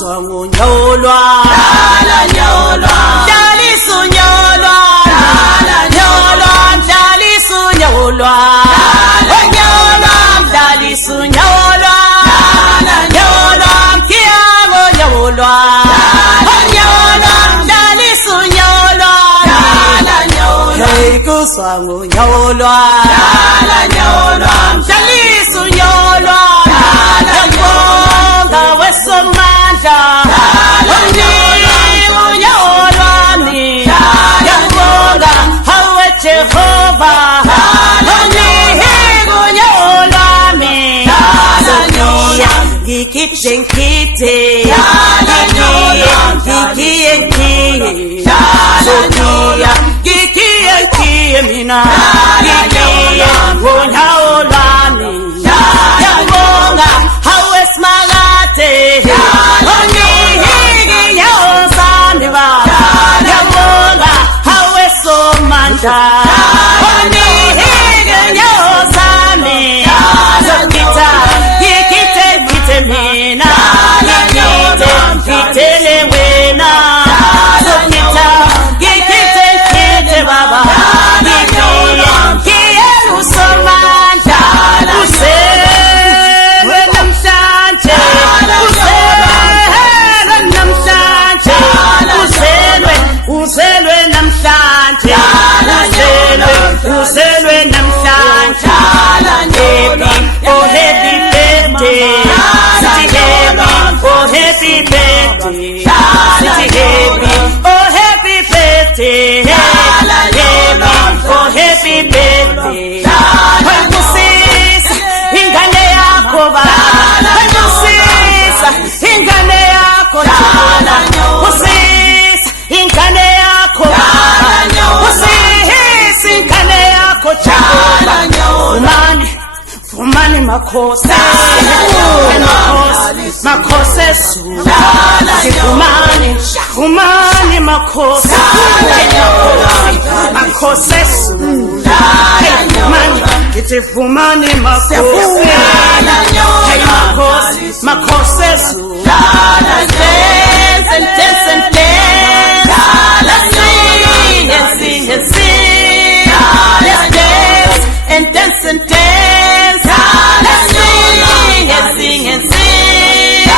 kuswangu nyolwa nyolwa dalisu nyolwa nyolwa dalisu nyolwa nyolwa dalisu nyolwa nyolwa kiago nyolwa nyolwa dalisu nyolwa hey kuswangu nyolwa nyolwa dalisu nyolwa Somanda, Jehovah, Makose, makose su, kumani makose, makose su, kumani, ite kumani makose, makose su, dance and dance and dance, let's sing and sing and sing, let's dance and dance and dance. Sing and sing,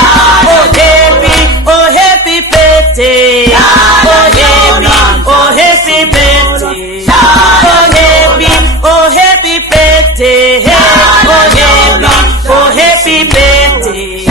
oh happy birthday, oh happy birthday, oh happy birthday, oh happy birthday.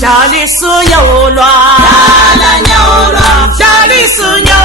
Dalisu nyolwa, dalisu nyolwa.